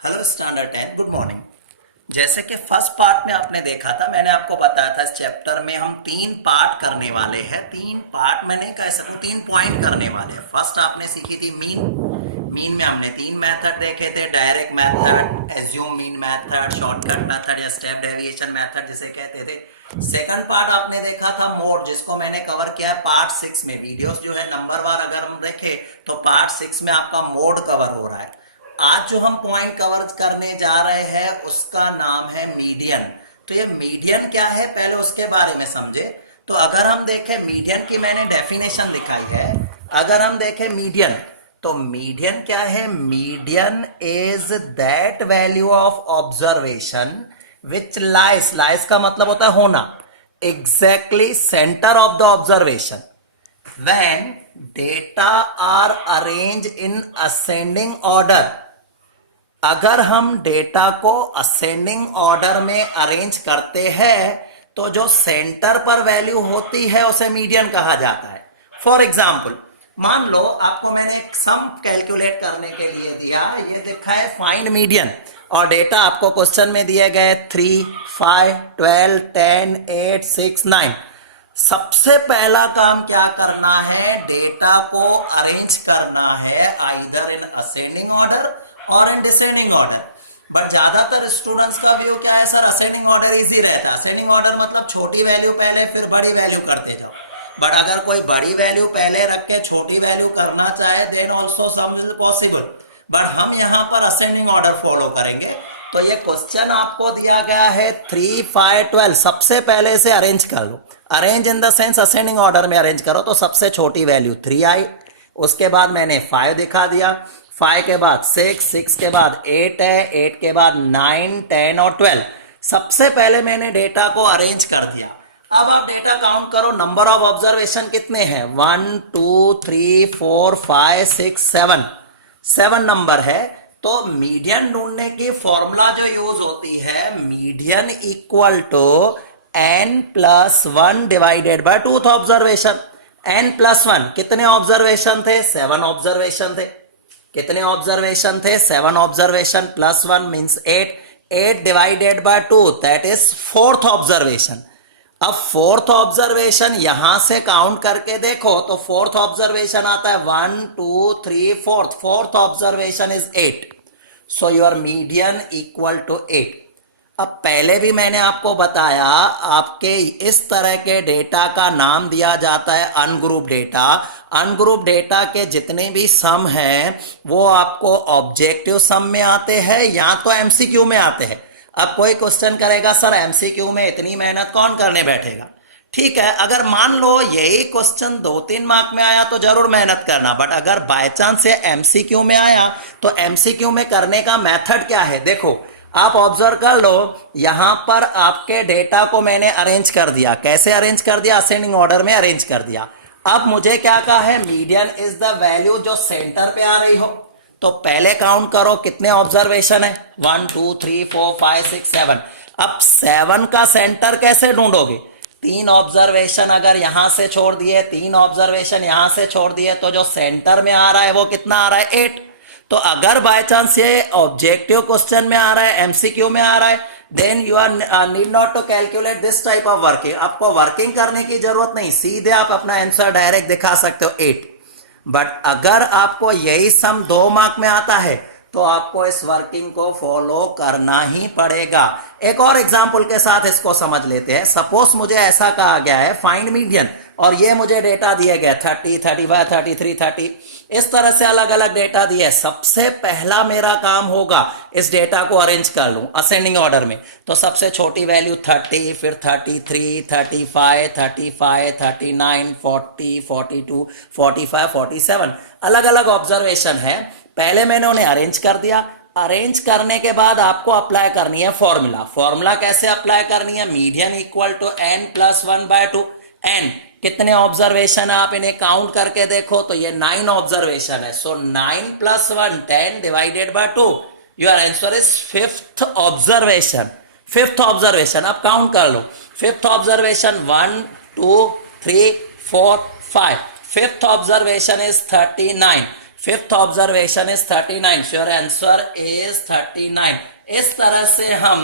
Hello standard 10 good morning. जैसे कि first part में आपने देखा था, मैंने आपको बताया था इस चैप्टर में हम 3 पार्ट करने वाले हैं। 3 पार्ट में नहीं कह सकूं, 3 पॉइंट करने वाले हैं। फर्स्ट आपने सीखी थी मीन में हमने 3 मेथड देखे थे, direct method, assume mean method, shortcut method या स्टेप डेविएशन मेथड जिसे कहते थे। सेकंड पार्ट आपने देखा था मोड, जिसको मैंने कवर किया है पार्ट 6 में। वीडियोस जो है नंबरवार अगर हम देखें तो पार्ट 6 में आपका मोड कवर हो रहा है। आज जो हम पॉइंट कवर करने जा रहे हैं उसका नाम है मीडियन। तो ये मीडियन क्या है पहले उसके बारे में समझे। तो अगर हम देखें मीडियन की मैंने डेफिनेशन दिखाई है। अगर हम देखें मीडियन, तो मीडियन क्या है? Median is that value of observation which lies का मतलब होता है होना, exactly centre of the observation when data are arranged in ascending order। अगर हम डेटा को असेंडिंग ऑर्डर में अरेंज करते हैं तो जो सेंटर पर वैल्यू होती है उसे मीडियन कहा जाता है। फॉर एग्जाम्पल, मान लो आपको मैंने एक सम कैलकुलेट करने के लिए दिया, ये दिखा है फाइंड मीडियन, और डेटा आपको क्वेश्चन में दिए गए 3, 5, 12, 10, 8, 6, 9। सबसे पहला काम क्या करना है? डेटा को अरेंज करना है आइदर इन असेंडिंग ऑर्डर और इन डिसेंडिंग ऑर्डर। बट ज्यादातर स्टूडेंट्स का व्यू क्या है, सर असेंडिंग ऑर्डर इजी रहता है। असेंडिंग ऑर्डर मतलब छोटी वैल्यू पहले फिर बड़ी वैल्यू करते जाओ। बट अगर कोई बड़ी वैल्यू पहले रख के छोटी वैल्यू करना चाहे then also sum is possible. But हम यहाँ पर असेंडिंग ऑर्डर फॉलो करेंगे। तो ये क्वेश्चन आपको दिया गया है 3, 5, 12। सबसे पहले से अरेंज कर लो। Arrange in the sense ascending order में अरेंज करो। तो सबसे छोटी वैल्यू 3 आई, उसके बाद मैंने 5 दिखा दिया, 5 के बाद 6, 6 के बाद 8 है, 8 के बाद 9, 10 और 12। सबसे पहले मैंने डेटा को अरेंज कर दिया। अब आप डेटा काउंट करो, नंबर ऑफ ऑब्जर्वेशन कितने हैं? 1, 2, 3, 4, 5, 6, 7। 7 नंबर है। तो मीडियन ढूंढने की फॉर्मूला जो यूज होती है, median equal to n+1 divided by 2th observation. n+1 कितने ऑब्जर्वेशन थे? 7 ऑब्जर्वेशन थे। कितने ऑब्जर्वेशन थे? 7 observation plus 1 means 8। 8 divided by 2 that is 4th observation. अब 4th ऑब्जर्वेशन यहां से काउंट करके देखो तो 4th ऑब्जर्वेशन आता है 1, 2, 3, 4th। 4th observation is 8। So your median equal to 8। अब पहले भी मैंने आपको बताया, आपके इस तरह के डेटा का नाम दिया जाता है अनग्रुप डेटा। अनग्रुप डेटा के जितने भी सम हैं वो आपको ऑब्जेक्टिव सम में आते हैं या तो एमसीक्यू में आते हैं। अब कोई क्वेश्चन करेगा सर एमसीक्यू में इतनी मेहनत कौन करने बैठेगा? ठीक है, अगर मान लो यही क्वेश्चन 2-3 मार्क में आया तो जरूर मेहनत करना। बट अगर बाय चांस से एमसीक्यू में आया तो एमसीक्यू में करने का मेथड क्या है? देखो, आप ऑब्जर्व कर लो, यहां पर आपके डेटा को मैंने अरेंज कर दिया। कैसे अरेंज कर दिया? असेंडिंग ऑर्डर में अरेंज कर दिया। अब मुझे क्या कहा है? मीडियन इज द वैल्यू जो सेंटर पे आ रही हो। तो पहले काउंट करो कितने ऑब्जर्वेशन है? 1, 2, 3, 4, 5, 6, 7। अब 7 का सेंटर कैसे ढूंढोगे? 3 ऑब्जर्वेशन अगर यहां से छोड़ दिए, 3 ऑब्जर्वेशन यहां से छोड़ दिए, तो जो सेंटर में आ रहा है वो कितना आ रहा है? 8। तो अगर बाय चांस ये ऑब्जेक्टिव क्वेश्चन में आ रहा है, एमसीक्यू में आ रहा है, then you are need not to calculate this type of working. आपको वर्किंग करने की जरूरत नहीं, सीधे आप अपना आंसर डायरेक्ट दिखा सकते हो 8। बट अगर आपको यही सम 2 मार्क में आता है तो आपको इस वर्किंग को फॉलो करना ही पड़ेगा। एक और एग्जांपल के साथ इसको समझ लेते हैं। सपोज मुझे ऐसा कहा गया है फाइंड मीडियन, और ये मुझे डेटा दिए गए 30, 35, 33, 30। इस तरह से अलग अलग डेटा दिए। सबसे पहला मेरा काम होगा इस डेटा को अरेंज कर लूं असेंडिंग ऑर्डर में। तो सबसे छोटी वैल्यू 30, फिर 33, 35, 35, 39, 40, 42, 45, 47। अलग अलग ऑब्जर्वेशन है। पहले मैंने उन्हें अरेंज कर दिया। अरेंज करने के बाद आपको अप्लाई करनी है फॉर्मूला। फॉर्मूला कैसे अप्लाई करनी है? Median equal to n+1/2। n कितने ऑब्जर्वेशन है आप इन्हें काउंट करके देखो तो ये 9 ऑब्जर्वेशन है। सो 9 + 1 10 divided by 2। Your answer is 5th observation. 5th observation अब काउंट कर लो। 5th observation 1, 2, 3, 4, 5। 5th observation is 39। Fifth observation is 39, so your answer is 39। इस तरह से हम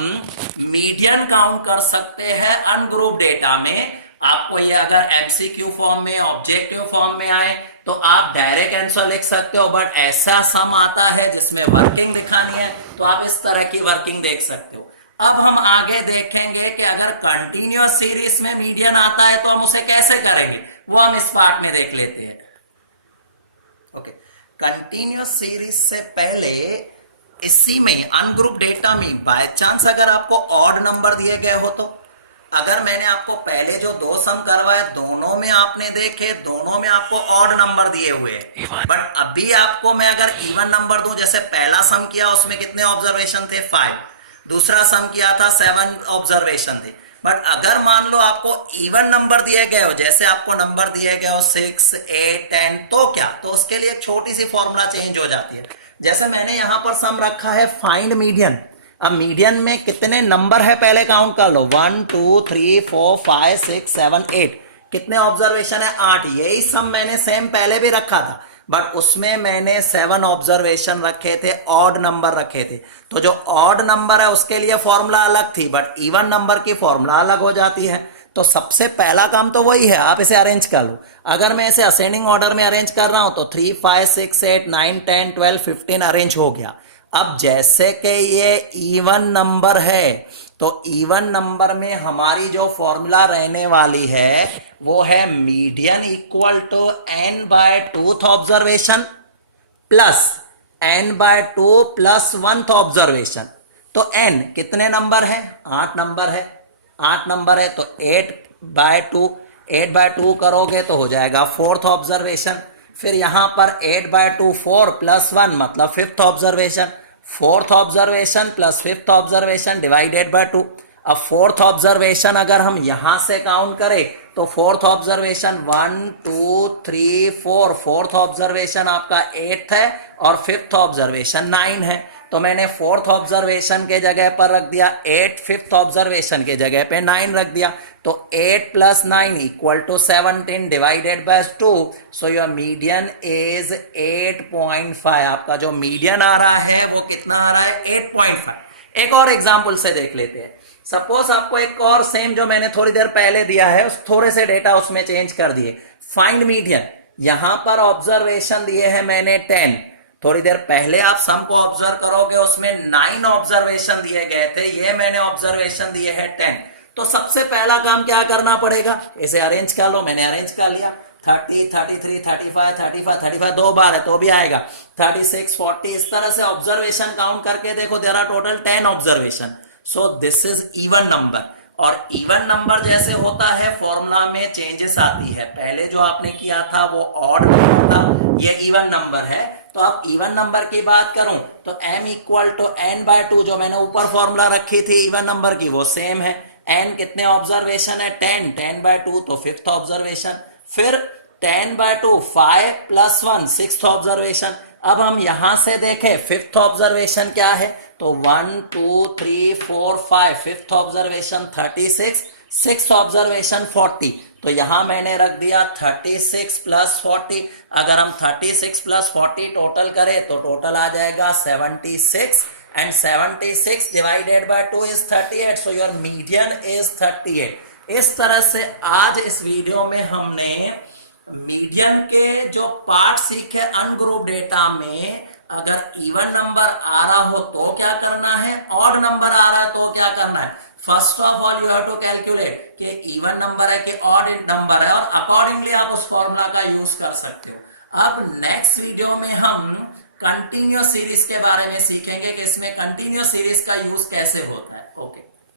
मीडियन काउंट कर सकते हैं अनग्रुप डेटा में। आपको ये अगर एमसीक्यू फॉर्म में, ऑब्जेक्टिव फॉर्म में आए तो आप डायरेक्ट आंसर लिख सकते हो, बट ऐसा सम आता है जिसमें वर्किंग दिखानी है तो आप इस तरह की वर्किंग देख सकते हो। अब हम आगे देखेंगे कि अगर कंटिन्यूअस सीरीज में मीडियन आता है तो हम उसे कैसे करेंगे, वो हम इस पार्ट में देख लेते हैं। ओके, कंटिन्यूअस सीरीज से पहले इसी में अनग्रुप डेटा में बाय चांस अगर आपको ऑड नंबर दिए गए हो, तो अगर मैंने आपको पहले जो दो सम करवाए दोनों में आपने देखे, दोनों में आपको ऑड नंबर दिए हुए हैं, बट अभी आपको मैं अगर इवन नंबर दूं, जैसे पहला सम किया उसमें कितने ऑब्जर्वेशन थे 5, दूसरा सम किया था 7 ऑब्जर्वेशन थे। बट अगर मान लो आपको इवन नंबर दिए गए हो, जैसे आपको नंबर दिए गए हो 6, 8, 10, तो क्या, तो उसके लिए एक छोटी सी फॉर्मूला चेंज हो जाती है। जैसे मैंने यहां पर सम रखा है फाइंड मीडियन। अब मीडियन में कितने नंबर है पहले काउंट कर लो, 1 2 3 4 5 6 7 8, कितने ऑब्जर्वेशन है 8। यही सम मैंने सेम पहले भी रखा था, बट उसमें मैंने 7 ऑब्जर्वेशन रखे थे, ऑड नंबर रखे थे। तो जो ऑड नंबर है उसके लिए फॉर्मूला अलग थी, बट इवन नंबर की फॉर्मूला अलग हो जाती है। तो सबसे पहला काम तो वही है, आप इसे अरेंज कर लो। अगर मैं इसे असेंडिंग ऑर्डर में अरेंज कर रहा हूं तो 3 5 6 8 9 10 12 15 अरेंज हो गया। अब जैसे कि ये इवन नंबर है तो इवन नंबर में हमारी जो फॉर्मूला रहने वाली है वो है median equal to n by 2th observation plus n by 2 plus 1th observation. तो n कितने नंबर है, 8 नंबर है, 8 नंबर है तो 8 बाय 2 करोगे तो हो जाएगा 4th ऑब्जर्वेशन। फिर यहां पर 8 बाय 2 4 प्लस 1 मतलब 5th observation, 4th observation plus 5th observation divided by 2। अब 4th ऑब्जर्वेशन अगर हम यहां से काउंट करें तो 4th ऑब्जर्वेशन 1 2 3 4, 4th ऑब्जर्वेशन आपका 8th है और 5th ऑब्जर्वेशन 9 है। तो मैंने 4th ऑब्जर्वेशन के जगह पर रख दिया 8, 5th ऑब्जर्वेशन के जगह पे 9 रख दिया। तो 8 plus 9 equal to 17 divided by 2, so your median is 8.5। आपका जो मीडियन आ रहा है वो कितना आ रहा है, 8.5। एक और एग्जांपल से देख लेते हैं। सपोज आपको एक और सेम जो मैंने थोड़ी देर पहले दिया है, उस थोड़े से डेटा उसमें चेंज कर दिए। फाइंड मीडियन, यहां पर ऑब्जर्वेशन दिए हैं मैंने 10, थोड़ी देर पहले आप सम को ऑब्जर्व करोगे उसमें 9 ऑब्जर्वेशन दिए गए थे, ये मैंने ऑब्जर्वेशन दिए हैं 10। तो सबसे पहला काम क्या करना पड़ेगा, इसे अरेंज कर लो। मैंने अरेंज कर लिया, 30 33 35 35 35 दो बार है तो भी आएगा, 36 40, इस तरह से ऑब्जर्वेशन काउंट करके देखो, there are total 10 observation. So this is even number. और इवन नंबर जैसे होता है फॉर्मूला में चेंजेस आती है, पहले जो आपने किया था वो ऑड नंबर था, ये इवन नंबर है। तो अब इवन नंबर की बात करूं तो m equal to n by 2, जो मैंने ऊपर फॉर्मूला रखी थी इवन नंबर की वो सेम है। n कितने ऑब्जर्वेशन है 10, 10 बाय 2 तो 5th ऑब्जर्वेशन। फिर 10 बाय 2 5 प्लस 1 6th ऑब्जर्वेशन। अब हम यहां से देखें 5th ऑब्जर्वेशन क्या है, तो 1 2 3 4 5, 5th ऑब्जर्वेशन 36, 6th ऑब्जर्वेशन 40। तो यहां मैंने रख दिया 36 प्लस 40। अगर हम 36 प्लस 40 टोटल करें तो टोटल आ जाएगा 76, and 76 divided by 2 is 38, so your median is 38। इस तरह से आज इस वीडियो में हमने मीडियन के जो पार्ट सीखे अनग्रुप डेटा में, अगर इवन नंबर आ रहा हो तो क्या करना है, ऑड नंबर आ रहा है तो क्या करना है। First of all you have to calculate कि इवन नंबर है कि ऑड नंबर है, और अकॉर्डिंगली आप उस फॉर्मूला का यूज कर सकते हो। अब नेक्स्ट वीडियो में हम कंटिन्यूअस सीरीज के बारे में सीखेंगे कि इसमें कंटिन्यूअस सीरीज का यूज कैसे होता है। ओके।